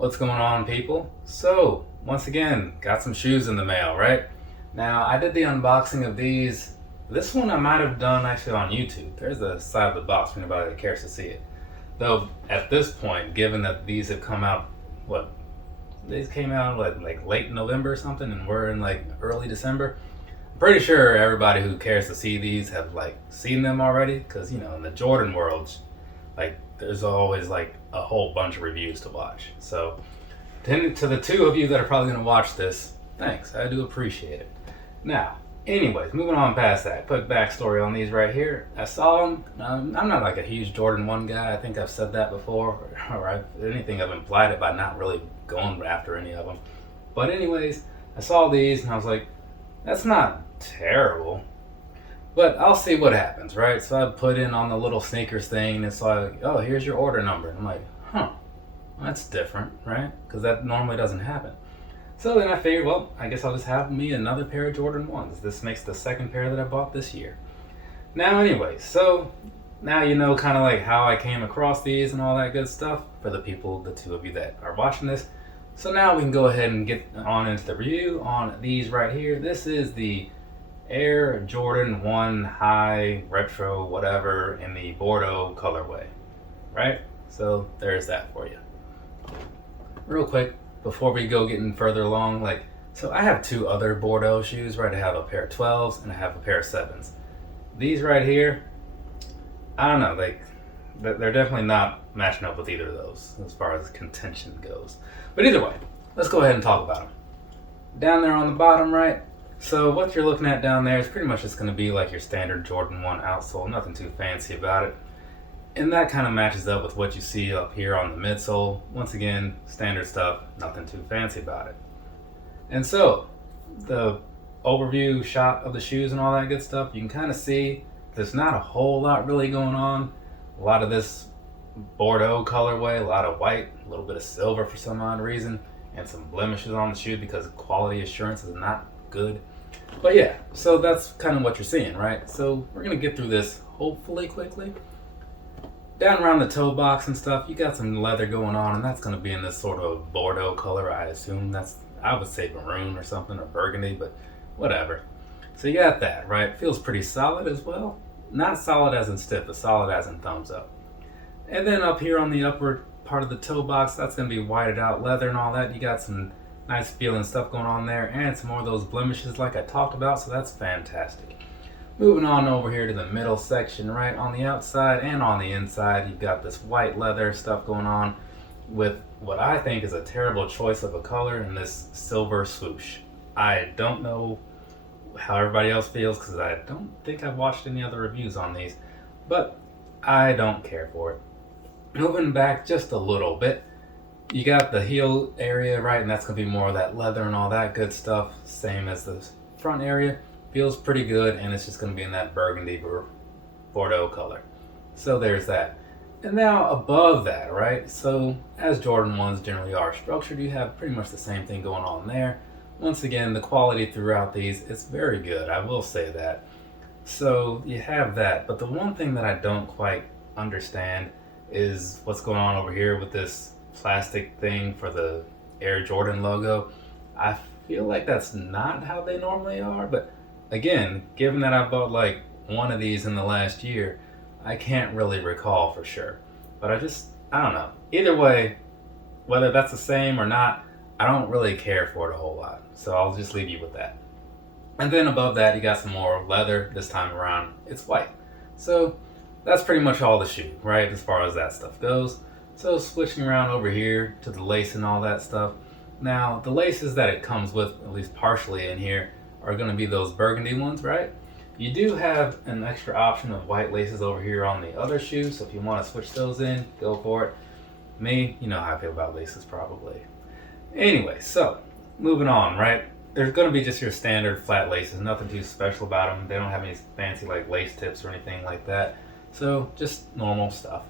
What's going on, people? So, once again, got some shoes in the mail, right? Now, I did the unboxing of these. This one I might have done actually on YouTube. There's a side of the box for anybody that cares to see it. Though, at this point, given that these have come out, what? These came out like late November or something, and we're in like early December. I'm pretty sure everybody who cares to see these have like seen them already, because in the Jordan world, like there's always like a whole bunch of reviews to watch. So to the two of you that are probably going to watch this, thanks, I do appreciate it. Now, anyways, moving on past that, quick backstory on these right here. I saw them. I'm not like a huge Jordan 1 guy. I think I've said that before, or anything I've implied it by not really going after any of them. But anyways, I saw these and I was like, that's not terrible, but I'll see what happens, right? So I put in on the little sneakers thing, and it's like, oh, here's your order number. And I'm like, huh, that's different, right? Because that normally doesn't happen. So then I figured, well, I guess I'll just have me another pair of Jordan 1s. This makes the second pair that I bought this year. Now, anyways, so now you know kind of like how I came across these and all that good stuff for the people, the two of you that are watching this. So now we can go ahead and get on into the review on these right here. This is the Air Jordan 1 High Retro whatever in the Bordeaux colorway, right? So there's that for you. Real quick, before we go getting further along, so I have two other Bordeaux shoes, right? I have a pair of 12s and I have a pair of 7s. These right here, I don't know, they're definitely not matching up with either of those as far as contention goes. But either way, let's go ahead and talk about them. Down there on the bottom right, so what you're looking at down there is pretty much just going to be like your standard Jordan 1 outsole, nothing too fancy about it. And that kind of matches up with what you see up here on the midsole. Once again, standard stuff, nothing too fancy about it. And so, the overview shot of the shoes and all that good stuff, you can kind of see there's not a whole lot really going on. A lot of this Bordeaux colorway, a lot of white, a little bit of silver for some odd reason, and some blemishes on the shoe because quality assurance is not good. But yeah, so that's kind of what you're seeing, right? So we're going to get through this hopefully quickly. Down around the toe box and stuff, you got some leather going on, and that's going to be in this sort of Bordeaux color. I assume I would say maroon or something, or burgundy, but whatever. So you got that, right? Feels pretty solid as well. Not solid as in stiff, but solid as in thumbs up. And then up here on the upper part of the toe box, that's going to be whited out leather and all that. You got some nice feeling stuff going on there, and some more of those blemishes like I talked about, so that's fantastic. Moving on over here to the middle section, right on the outside and on the inside, you've got this white leather stuff going on with what I think is a terrible choice of a color in this silver swoosh. I don't know how everybody else feels because I don't think I've watched any other reviews on these, but I don't care for it. Moving back just a little bit, you got the heel area, right, and that's going to be more of that leather and all that good stuff, same as the front area. Feels pretty good, and it's just going to be in that burgundy Bordeaux color. So there's that. And now above that, right, so as Jordan 1s generally are structured, you have pretty much the same thing going on there. Once again, the quality throughout these is very good, I will say that. So you have that, but the one thing that I don't quite understand is what's going on over here with this plastic thing for the Air Jordan logo. I feel like that's not how they normally are, but again, given that I bought like one of these in the last year, I can't really recall for sure. But I don't know. Either way, whether that's the same or not, I don't really care for it a whole lot. So I'll just leave you with that. And then above that, you got some more leather. This time around, it's white. So that's pretty much all the shoe, right, as far as that stuff goes. So switching around over here to the lace and all that stuff. Now, the laces that it comes with, at least partially in here, are going to be those burgundy ones, right? You do have an extra option of white laces over here on the other shoe, so if you want to switch those in, go for it. Me, you know how I feel about laces probably. Anyway, so moving on, right? There's going to be just your standard flat laces, nothing too special about them. They don't have any fancy like lace tips or anything like that. So just normal stuff.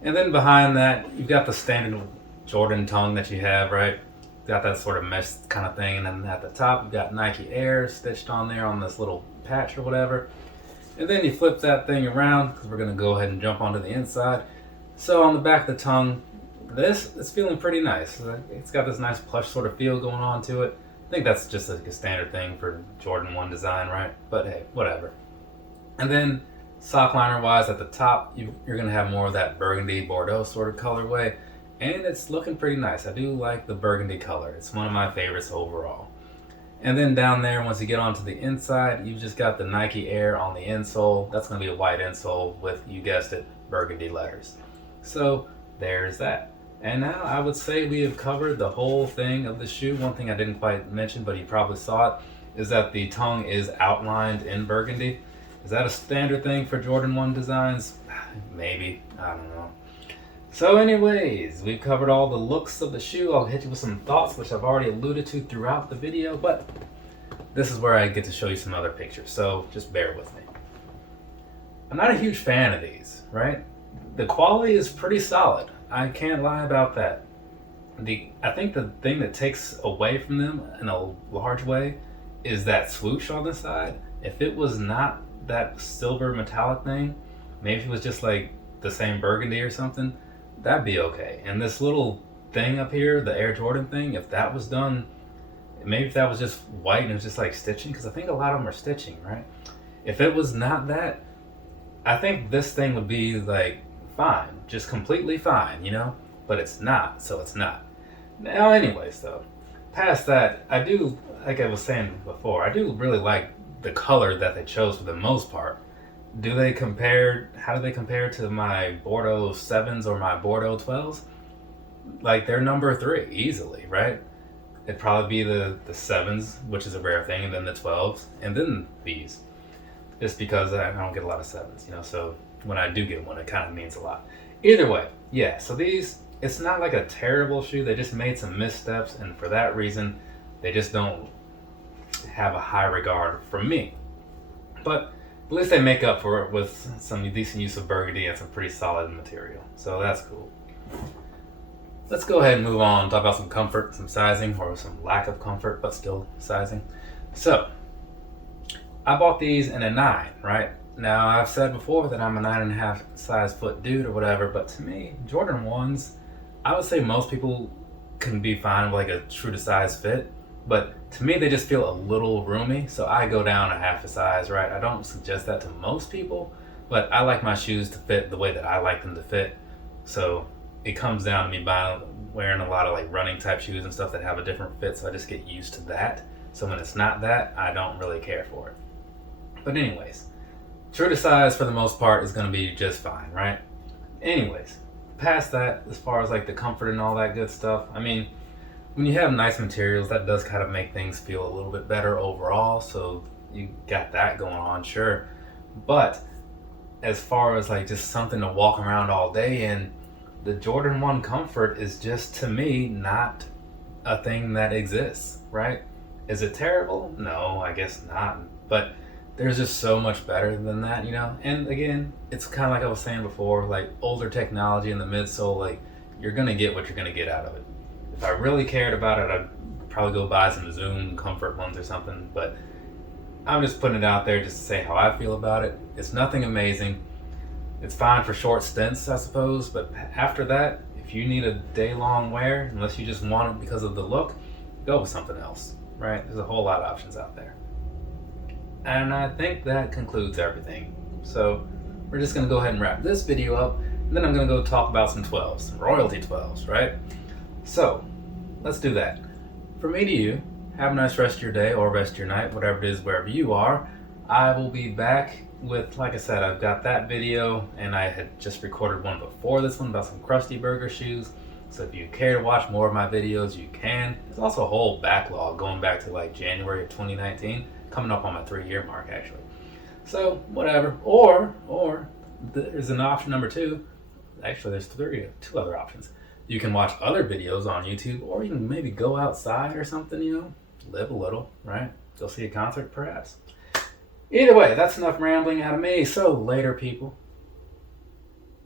And then behind that, you've got the standard Jordan tongue that you have, right? Got that sort of mesh kind of thing, and then at the top you've got Nike Air stitched on there on this little patch or whatever. And then you flip that thing around because we're going to go ahead and jump onto the inside. So on the back of the tongue, This is feeling pretty nice. It's got this nice plush sort of feel going on to it. I think that's just like a standard thing for Jordan 1 design, right? But hey, whatever. And then sock liner wise at the top, you're going to have more of that burgundy Bordeaux sort of colorway. And it's looking pretty nice. I do like the burgundy color. It's one of my favorites overall. And then down there, once you get onto the inside, you've just got the Nike Air on the insole. That's going to be a white insole with, you guessed it, burgundy letters. So there's that. And now I would say we have covered the whole thing of the shoe. One thing I didn't quite mention, but you probably saw it, is that the tongue is outlined in burgundy. Is that a standard thing for Jordan 1 designs? Maybe. I don't know. So anyways, we've covered all the looks of the shoe. I'll hit you with some thoughts, which I've already alluded to throughout the video, but this is where I get to show you some other pictures, so just bear with me. I'm not a huge fan of these, right? The quality is pretty solid. I can't lie about that. I think the thing that takes away from them in a large way is that swoosh on the side. If it was not that silver metallic thing, maybe if it was just like the same burgundy or something, that'd be okay. And this little thing up here, the Air Jordan thing, if that was done, maybe if that was just white and it was just like stitching, because I think a lot of them are stitching, right? If it was not that, I think this thing would be like fine, just completely fine, you know? But it's not, so it's not. Now anyways though, past that, I do, like I was saying before, I do really like the color that they chose for the most part. How do they compare to my Bordeaux 7s or my Bordeaux 12s? Like they're number 3 easily, right? It'd probably be the 7s, which is a rare thing, and then the 12s, and then these. Just because I don't get a lot of 7s, you know, so when I do get one, it kind of means a lot. Either way, yeah, so these, it's not like a terrible shoe. They just made some missteps, and for that reason, they just don't have a high regard from me. But at least they make up for it with some decent use of burgundy and some pretty solid material. So that's cool. Let's go ahead and move on, talk about some comfort, some sizing, or some lack of comfort, but still sizing. So, I bought these in a 9, right? Now, I've said before that I'm a 9.5 size foot dude or whatever, but to me, Jordan 1s, I would say most people can be fine with like a true to size fit, but to me, they just feel a little roomy, so I go down a half a size, right? I don't suggest that to most people, but I like my shoes to fit the way that I like them to fit. So it comes down to me wearing a lot of like running type shoes and stuff that have a different fit, so I just get used to that. So when it's not that, I don't really care for it. But anyways, true to size for the most part is going to be just fine, right? Anyways, past that, as far as like the comfort and all that good stuff, I mean, when you have nice materials, that does kind of make things feel a little bit better overall, so you got that going on, sure. But as far as like just something to walk around all day in, the Jordan 1 comfort is just, to me, not a thing that exists, right? Is it terrible? No, I guess not. But there's just so much better than that, you know? And again, it's kind of like I was saying before, like older technology in the midsole, like you're going to get what you're going to get out of it. If I really cared about it, I'd probably go buy some Zoom comfort ones or something, but I'm just putting it out there just to say how I feel about it. It's nothing amazing. It's fine for short stints, I suppose, but after that, if you need a day-long wear, unless you just want it because of the look, go with something else, right? There's a whole lot of options out there. And I think that concludes everything. So we're just going to go ahead and wrap this video up, and then I'm going to go talk about some 12s, some royalty 12s, right? So let's do that. From me to you, have a nice rest of your day or rest of your night, whatever it is, wherever you are. I will be back with, like I said, I've got that video, and I had just recorded one before this one about some Krusty Burger shoes. So if you care to watch more of my videos, you can. There's also a whole backlog going back to like January of 2019, coming up on my 3-year mark actually. So whatever. Or there's an option number 2. Actually, there's 2 other options. You can watch other videos on YouTube, or you can maybe go outside or something, you know, live a little, right? Go see a concert perhaps. Either way, that's enough rambling out of me. So later, people.